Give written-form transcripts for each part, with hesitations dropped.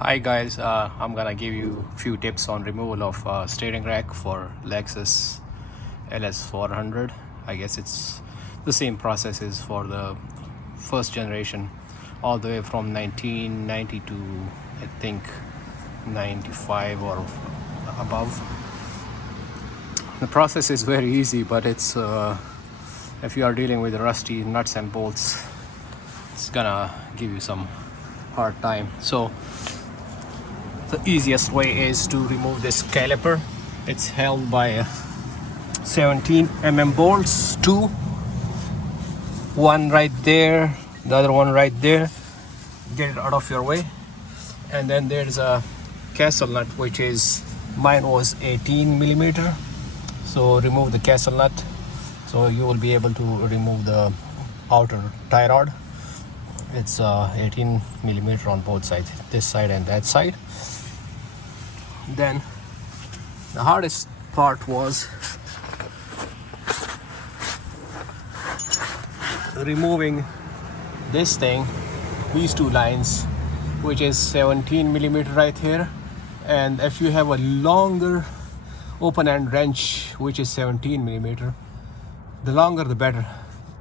Hi guys, I'm gonna give you a few tips on removal of steering rack for Lexus LS400. I guess it's the same process as for the first generation, all the way from 1990 to I think 95 or above. The process is very easy, but it's if you are dealing with rusty nuts and bolts, it's gonna give you some hard time. So the easiest way is to remove this caliper. It's held by 17 bolts, one right there, the other one right there. Get it out of your way. And then there's a castle nut, which is, mine was 18 millimeter, so remove the castle nut, so you will be able to remove the outer tie rod. It's 18 millimeter on both sides, this side and that side. Then the hardest part was removing this thing, these two lines, which is 17 millimeter right here. And if you have a longer open end wrench, which is 17 millimeter, the longer the better.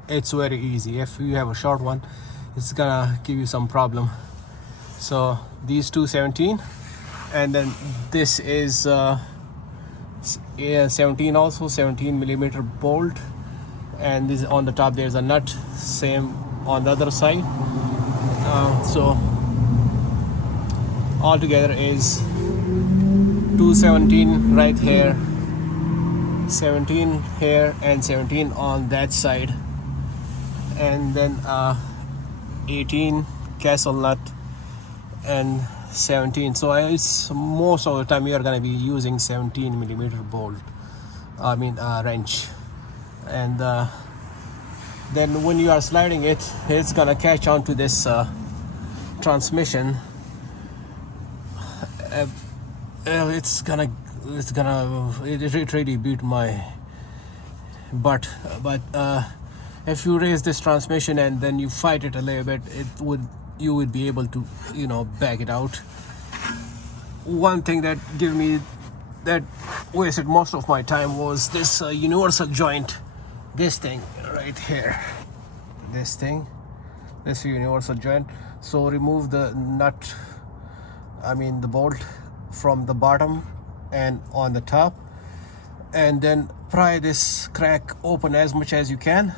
It's very easy. If you have a short one, it's gonna give you some problem. So these two 17, and then this is 17 also, 17 millimeter bolt, and this on the top there's a nut, same on the other side. So altogether is 217 right here, 17 here, and 17 on that side, and then 18 castle nut and 17. So it's most of the time you are going to be using 17 millimeter bolt, wrench. And then when you are sliding it, it's gonna catch on to this transmission. It really beat my butt. But if you raise this transmission and then you fight it a little bit, you would be able to, back it out. One thing that wasted most of my time was this universal joint, this thing right here, this universal joint. So remove the nut, the bolt from the bottom and on the top, and then pry this crack open as much as you can,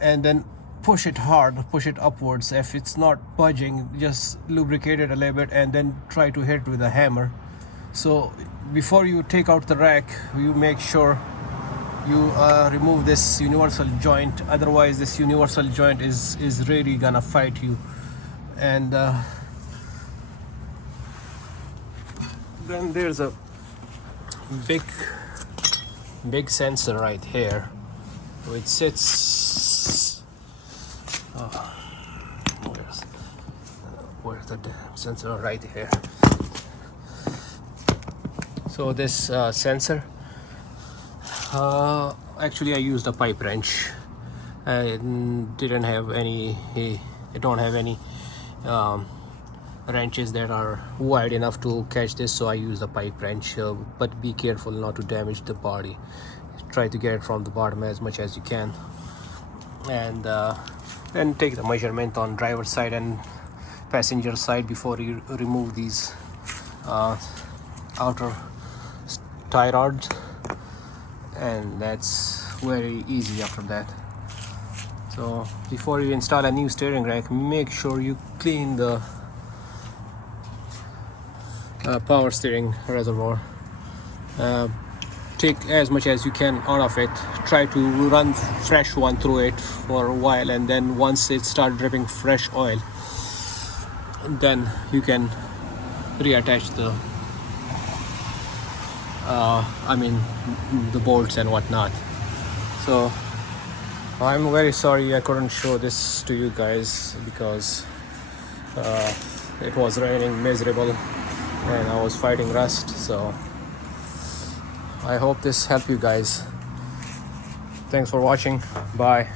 and then push it hard, push it upwards. If it's not budging, just lubricate it a little bit and then try to hit it with a hammer. So before you take out the rack, you make sure you remove this universal joint. Otherwise this universal joint is really gonna fight you. And then there's a big sensor right here, which sits where's the damn sensor? Right here. So this sensor, actually I used a pipe wrench. I don't have any wrenches that are wide enough to catch this, so I used a pipe wrench. But be careful not to damage the body. Try to get it from the bottom as much as you can, and then take the measurement on driver's side and passenger side before you remove these outer tie rods, and that's very easy after that. So before you install a new steering rack, make sure you clean the power steering reservoir. Take as much as you can out of it. Try to run fresh one through it for a while, and then once it starts dripping fresh oil, then you can reattach the bolts and whatnot. So I'm very sorry I couldn't show this to you guys because it was raining miserable and I was fighting rust. So I hope this helped you guys. Thanks for watching. Bye.